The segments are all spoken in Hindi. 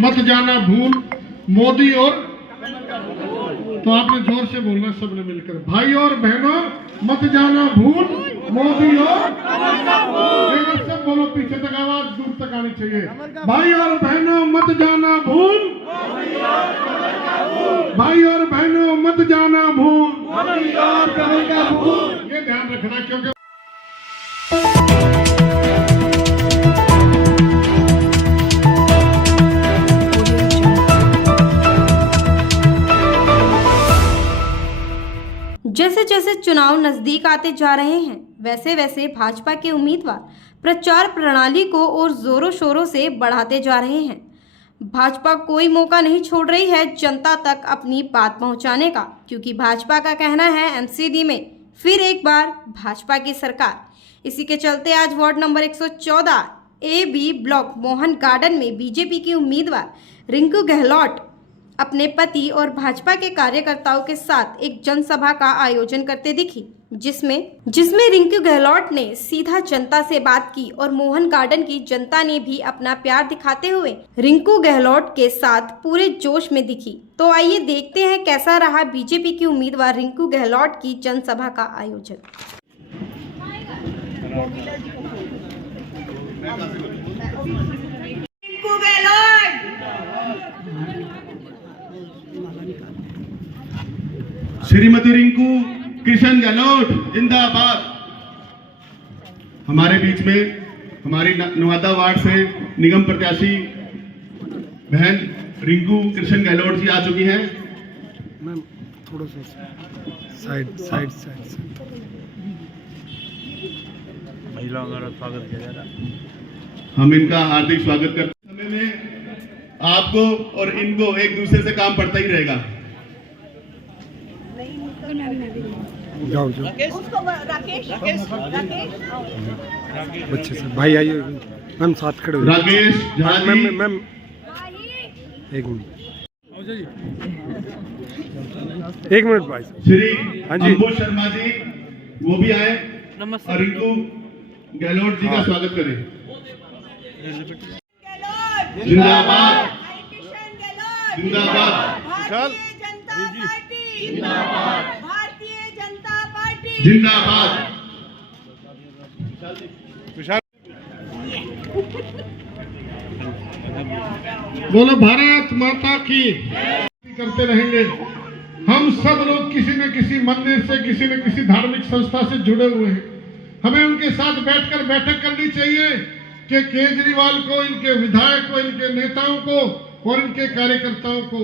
मत जाना भूल, मोदी और, तो आपने जोर से बोलना सबने मिलकर, भाई और बहनों मत जाना भूल, मोदी और सब बोलो, पीछे तक आवाज दूर तक आनी चाहिए। भाई और बहनों मत जाना भूल, भाई और बहनों मत जाना भूल, ये ध्यान रखना क्योंकि जैसे जैसे चुनाव नजदीक आते जा रहे हैं वैसे वैसे भाजपा के उम्मीदवार प्रचार प्रणाली को और जोरों शोरों से बढ़ाते जा रहे हैं। भाजपा कोई मौका नहीं छोड़ रही है जनता तक अपनी बात पहुंचाने का, क्योंकि भाजपा का कहना है एमसीडी में फिर एक बार भाजपा की सरकार। इसी के चलते आज ward number 114 AB block Mohan garden में बीजेपी की उम्मीदवार रिंकू गहलोत अपने पति और भाजपा के कार्यकर्ताओं के साथ एक जनसभा का आयोजन करते दिखी, जिसमें रिंकू गहलोत ने सीधा जनता से बात की और मोहन गार्डन की जनता ने भी अपना प्यार दिखाते हुए रिंकू गहलोत के साथ पूरे जोश में दिखी। तो आइए देखते हैं कैसा रहा बीजेपी की उम्मीदवार रिंकू गहलोत की जनसभा का आयोजन। रिंकू गहलोत, श्रीमती रिंकू कृष्ण गहलोत जिंदाबाद। हमारे बीच में हमारी नवादा वार्ड से निगम प्रत्याशी बहन रिंकू कृष्ण गहलोत जी आ चुकी हैं। मैम थोड़ा सा साइड महिलाओं का स्वागत किया जा रहा है। हम इनका हार्दिक स्वागत करते हैं। समय में आपको और इनको एक दूसरे से काम पड़ता ही रहेगा। जाओ राकेश बच्चे से भाई आइए मैम, साथ खड़े हो राकेश झा जी, मैम एक मिनट भाई। श्री हाँ जी। अंबु शर्मा जी वो भी आए और रिंकू गहलोत जी का स्वागत करें। जिंदाबाद जिंदाबाद भारतीय जनता पार्टी जिंदाबाद। बोलो भारत माता की। करते रहेंगे। हम सब लोग किसी न किसी मंदिर से, किसी न किसी धार्मिक संस्था से जुड़े हुए हैं। हमें उनके साथ बैठकर बैठक करनी चाहिए कि केजरीवाल को, इनके विधायक को, इनके नेताओं को और इनके कार्यकर्ताओं को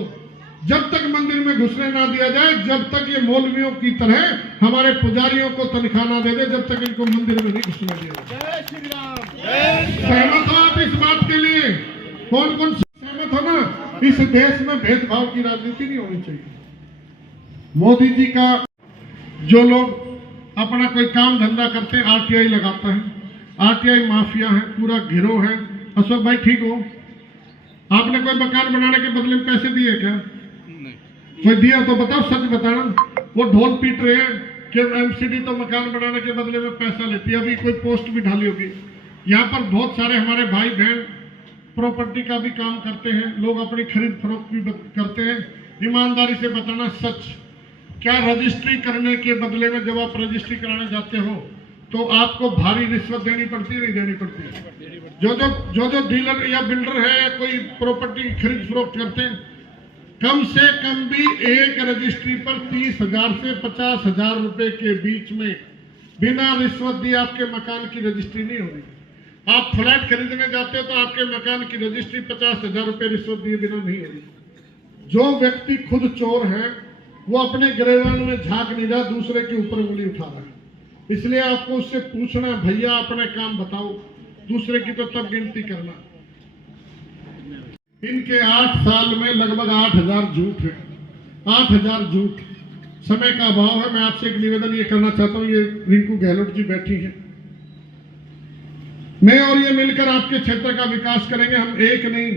जब तक मंदिर में घुसने ना दिया जाए, जब तक ये मौलवियों की तरह हमारे पुजारियों को तनख्वाह ना दे दे, जब तक इनको मंदिर में नहीं घुसने दिया जाए। सहमत हो आप इस बात के लिए? कौन कौन सहमत हो ना? इस देश में भेदभाव की राजनीति नहीं होनी चाहिए। मोदी जी का जो लोग अपना कोई काम धंधा करते हैं, RTI लगाता है, RTI माफिया है, पूरा गिरोह है। अशोक भाई ठीक हो? आपने कोई मकान बनाने के बदले में पैसे दिए क्या? कोई दिया तो बताओ, सच बताना। वो ढोल पीट रहे हैं कि एमसीडी तो मकान बनाने के बदले में पैसा लेती है। अभी कोई पोस्ट भी डाली होगी। यहाँ पर बहुत सारे हमारे भाई बहन प्रॉपर्टी का भी काम करते हैं, लोग अपनी खरीद फरोख्त भी करते हैं। ईमानदारी से बताना सच, क्या रजिस्ट्री करने के बदले में जब आप रजिस्ट्री कराने जाते हो तो आपको भारी रिश्वत देनी पड़ती है, नहीं देनी पड़ती? जो डीलर या बिल्डर है या कोई प्रॉपर्टी खरीद फरोख्त करते हैं, कम से कम भी एक रजिस्ट्री पर 30,000 से 50,000 रुपए के बीच में बिना रिश्वत दिए आपके मकान की रजिस्ट्री नहीं होगी। आप फ्लैट खरीदने जाते हो तो आपके मकान की रजिस्ट्री 50,000 रुपए रिश्वत दिए बिना नहीं होगी। जो व्यक्ति खुद चोर है वो अपने गिरेबान में झांक नहीं रहा, दूसरे के ऊपर उंगली उठा रहा है। इसलिए आपको उससे पूछना, भैया अपने काम बताओ, दूसरे की तो तब गिनती करना। इनके 8 साल में लगभग 8,000 झूठ है, 8,000 झूठ। समय का अभाव है, मैं आपसे एक निवेदन ये करना चाहता हूँ। ये रिंकू गहलोत जी बैठी हैं, मैं और ये मिलकर आपके क्षेत्र का विकास करेंगे। हम एक नहीं,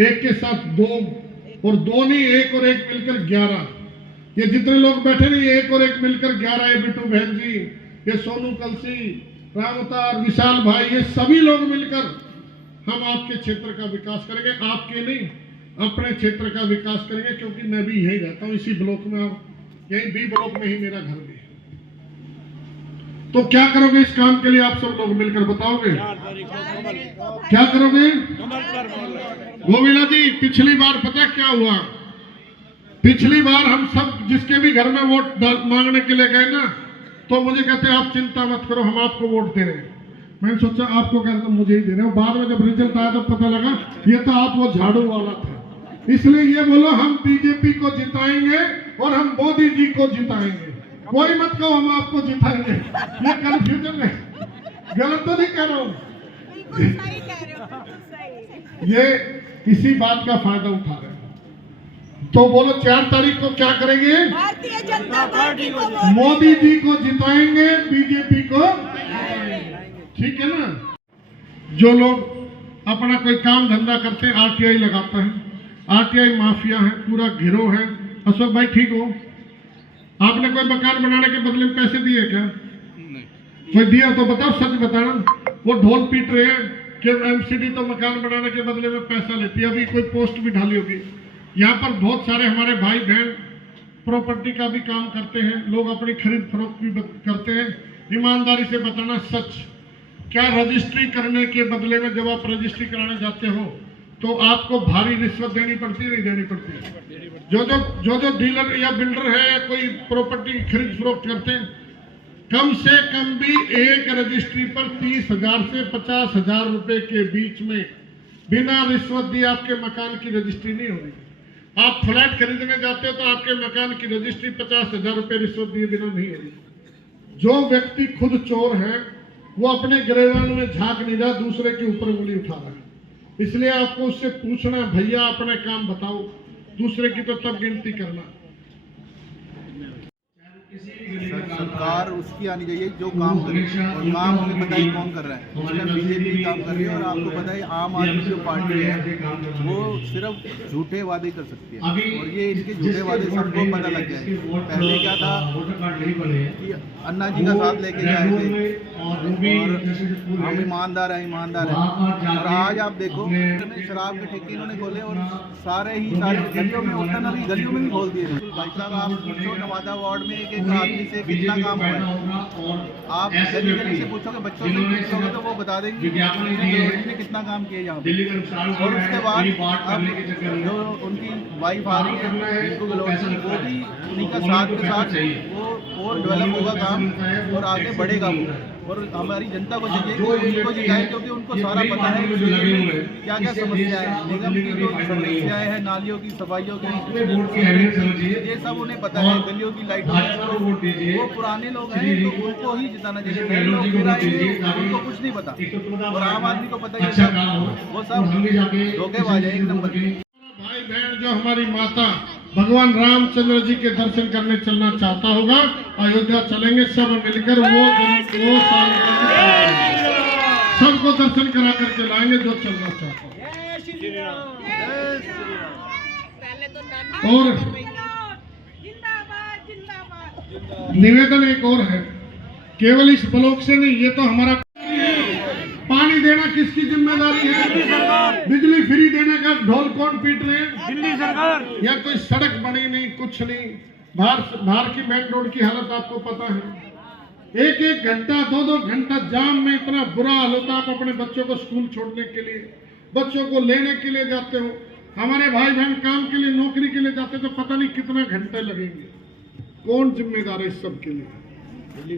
एक के साथ दो, और दो नहीं, एक और एक मिलकर 11। ये जितने लोग बैठे नहीं, एक और एक मिलकर 11। ये बिट्टू बहन जी, ये सोनू कलसी, रामतार, विशाल भाई, ये सभी लोग मिलकर हम आपके क्षेत्र का विकास करेंगे। आपके नहीं, अपने क्षेत्र का विकास करेंगे, क्योंकि मैं भी यही रहता हूँ, इसी ब्लॉक में, यही बी ब्लॉक में ही मेरा घर भी है। तो क्या करोगे इस काम के लिए आप सब लोग मिलकर बताओगे? क्या करोगे? गोविला जी, पिछली बार पता क्या हुआ? पिछली बार हम सब जिसके भी घर में वोट मांगने के लिए गए ना, तो मुझे कहते आप चिंता मत करो, हम आपको वोट दे रहे हैं। मैंने सोचा आपको कहते मुझे ही दे रहे हो। बाद में जब रिजल्ट आया तब पता लगा ये तो आप वो झाड़ू वाला था। इसलिए ये बोलो हम बीजेपी को जिताएंगे और हम मोदी जी को जिताएंगे। कोई मत कहो हम आपको जिताएंगे, ये कंफ्यूजन है, गलत तो नहीं कह रहा हूँ। बिल्कुल सही कह रहे हो, बिल्कुल सही। ये इसी बात का फायदा उठा रहे हैं। तो बोलो 4 तारीख को क्या करेंगे? भारतीय जनता पार्टी को मोदी जी को जिताएंगे, बीजेपी को, ठीक है ना। जो लोग अपना कोई काम धंधा करते हैं, आरटीआई लगाता है, आरटीआई माफिया है, पूरा गिरोह है। अशोक भाई ठीक हो? आपने कोई मकान बनाने के बदले में पैसे दिए क्या? कोई दिया तो बताओ, सच बताना। वो ढोल पीट रहे हैं कि एमसीडी तो मकान बनाने के बदले में पैसा लेती है। अभी कोई पोस्ट भी डाली होगी। यहाँ पर बहुत सारे हमारे भाई बहन प्रॉपर्टी का भी काम करते हैं, लोग अपनी खरीद फरोख्त भी करते हैं। ईमानदारी से बताना सच, क्या रजिस्ट्री करने के बदले में जब आप रजिस्ट्री कराने जाते हो तो आपको भारी रिश्वत देनी पड़ती है, नहीं देनी पड़ती? जो डीलर या बिल्डर है या कोई प्रॉपर्टी की खरीद फरोख्त करते हैं, कम से कम भी एक रजिस्ट्री पर 30,000 से 50,000 रुपए के बीच में बिना रिश्वत दिए आपके मकान की रजिस्ट्री नहीं होगी। आप फ्लैट खरीदने जाते हो तो आपके मकान की रजिस्ट्री 50,000 रुपए रिश्वत दिए बिना नहीं होगी। जो व्यक्ति खुद चोर है वो अपने गिरबान में झांक नहीं रहा, दूसरे के ऊपर उंगली उठा रहा है। इसलिए आपको उससे पूछना, भैया अपने काम बताओ, दूसरे की तो तब गिनती करना। सरकार उसकी आनी चाहिए जो काम करे, और काम हमें पता है कौन कर रहा है। उसमें बीजेपी काम कर रही है, और आपको पता है आम आदमी जो पार्टी है वो सिर्फ झूठे वादे कर सकती है, और ये इनके झूठे वादे सबको पता लग गया है। पहले क्या था कि अन्ना जी का साथ लेके जाए थे और हम ईमानदार है, और आज आप देखो शराब के ठेके इन्होंने खोले और सारे गलियों में, उत्तर गलियों में भी खोल दिए। भाई साहब आप पूछो नवादा वार्ड में एक आदमी से कितना काम हुआ है, आप गली गली से पूछोगे, बच्चों से पूछोगे तो वो बता देंगे ने कितना काम किया यहाँ पे। और उसके बाद अब जो उनकी वाइफ आ रही है रिंकू गहलोत, वो भी उन्हीं का साथ के साथ वो और डेवलप होगा काम और आगे बढ़ेगा वो। और हमारी जनता को चाहिए कि उनको जिताएं, क्योंकि उनको सारा पता है क्या क्या समस्याएं हैं, निगम की जो समस्याएं हैं, नालियों की, सफाइयों की, ये सब उन्हें पता है, गलियों की लाइटों। वो पुराने लोग हैं तो उनको ही जिताना चाहिए, नए लोग फिर आएंगे उनको कुछ नहीं पता, और आम आदमी को पता ही वो सब धोखेबाज है एक नंबर। भाई बहन जो हमारी माता भगवान रामचंद्र जी के दर्शन करने चलना चाहता होगा, अयोध्या चलेंगे सब मिलकर, वो सबको दर्शन करा करके लाएंगे जो चलना चाहता है। और जिंदाबाद जिंदाबाद। निवेदन एक और है, केवल इस ब्लॉक से नहीं, ये तो हमारा पानी देना किसकी जिम्मेदारी है? बिजली फ्री देने का ढोल कौन पीट रहे हैं? दिल्ली सरकार। या कोई सड़क बनी नहीं, कुछ नहीं। बाहर की मेन रोड की हालत आपको पता है, एक घंटा 2 घंटा जाम में इतना बुरा हाल होता है। आप अपने बच्चों को स्कूल छोड़ने के लिए, बच्चों को लेने के लिए जाते हो, हमारे भाई बहन काम के लिए, नौकरी के लिए जाते तो पता नहीं कितना घंटे लगेंगे। कौन जिम्मेदार है इस सब के लिए?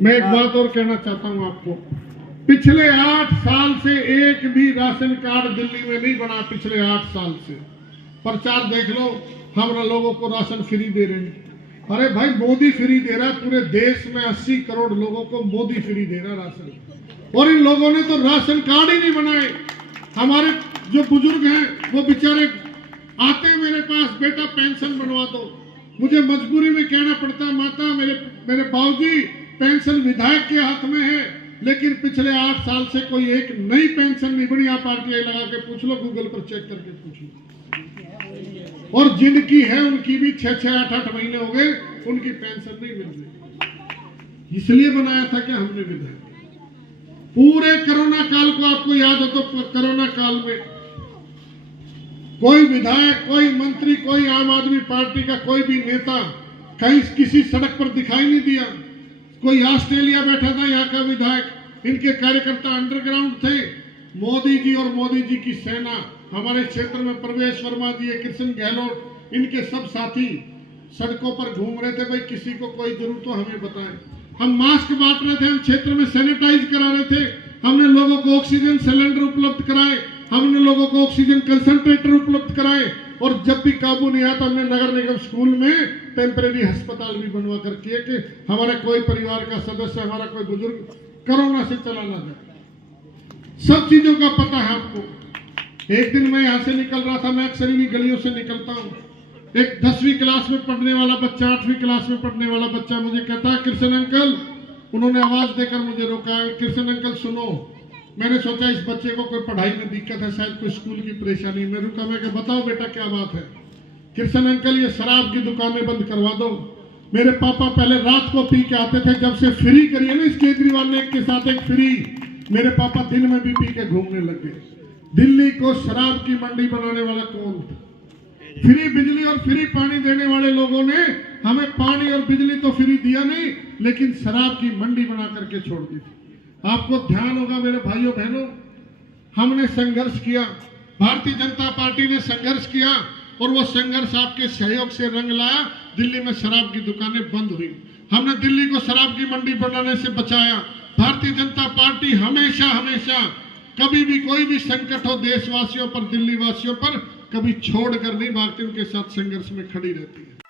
मैं एक बात और कहना चाहता हूँ आपको, पिछले 8 साल से एक भी राशन कार्ड दिल्ली में नहीं बना। पिछले 8 साल से प्रचार देख लो, हम लोगों को राशन फ्री दे रहे हैं। अरे भाई मोदी फ्री दे रहा है, पूरे देश में 80 करोड़ लोगों को मोदी फ्री दे रहा है राशन, और इन लोगों ने तो राशन कार्ड ही नहीं बनाए। हमारे जो बुजुर्ग हैं वो बेचारे आते हैं मेरे पास, बेटा पेंशन बनवा दो। मुझे मजबूरी में कहना पड़ता है, माता मेरे बाबूजी पेंशन विधायक के हाथ में है, लेकिन पिछले 8 साल से कोई एक नई पेंशन नहीं बनी। आप आरटीआई लगा के पूछ लो, गूगल पर चेक करके पूछ लो। और जिनकी है उनकी भी 6-6, 8-8 महीने हो गए, उनकी पेंशन नहीं मिल रही। इसलिए बनाया था कि हमने विधायक। पूरे कोरोना काल को आपको याद हो तो कोरोना काल में कोई विधायक, कोई मंत्री, कोई आम आदमी पार्टी का कोई भी नेता कहीं किसी सड़क पर दिखाई नहीं दिया। कोई ऑस्ट्रेलिया बैठा था यहाँ का विधायक, इनके कार्यकर्ता अंडरग्राउंड थे। मोदी जी और मोदी जी की सेना, हमारे क्षेत्र में प्रवेश वर्मा जी, कृष्ण गहलोत, इनके सब साथी सड़कों पर घूम रहे थे। भाई किसी को कोई जरूरत हो हमें बताएं। हम मास्क बांट रहे थे, हम क्षेत्र में सैनिटाइज करा रहे थे, हमने लोगों को ऑक्सीजन सिलेंडर उपलब्ध कराए, हमने लोगों को ऑक्सीजन कंसंट्रेटर उपलब्ध कराए, और जब भी काबू नहीं आया तो हमने नगर निगम स्कूल में टेम्परेरी अस्पताल भी बनवा कर किए कि हमारा कोई परिवार का सदस्य, हमारा कोई बुजुर्ग कोरोना से चला ना जाए। सब चीजों का पता है आपको। एक दिन मैं यहाँ से निकल रहा था, मैं अक्सर इन्हीं गलियों से निकलता हूँ। एक 10वीं क्लास में पढ़ने वाला बच्चा, 8वीं क्लास में पढ़ने वाला बच्चा मुझे कहता है, कृष्ण अंकल, उन्होंने आवाज देकर मुझे रोका, कृष्ण अंकल सुनो। मैंने सोचा इस बच्चे को कोई पढ़ाई में दिक्कत है, शायद कोई स्कूल की परेशानी। मैं रुका, मैं कहा बताओ बेटा क्या बात है। कृष्ण अंकल, ये शराब की दुकानें बंद करवा दो। मेरे पापा पहले रात को पी के आते थे, जब से फ्री करिए ना इस केजरीवाल ने एक के साथ एक फ्री, मेरे पापा दिन में भी पी के घूमने लग गए। दिल्ली को शराब की मंडी बनाने वाला कौन था? फ्री बिजली और फ्री पानी देने वाले लोगों ने हमें पानी और बिजली तो फ्री दिया नहीं, लेकिन शराब की मंडी बना करके छोड़ दी थी। आपको ध्यान होगा मेरे भाइयों बहनों, हमने संघर्ष किया, भारतीय जनता पार्टी ने संघर्ष किया, और वो संघर्ष आपके सहयोग से रंग लाया। दिल्ली में शराब की दुकानें बंद हुई, हमने दिल्ली को शराब की मंडी बनाने से बचाया। भारतीय जनता पार्टी हमेशा हमेशा कभी भी कोई भी संकट हो देशवासियों पर, दिल्ली वासियों पर, कभी छोड़कर नहीं भागती, उनके साथ संघर्ष में खड़ी रहती है।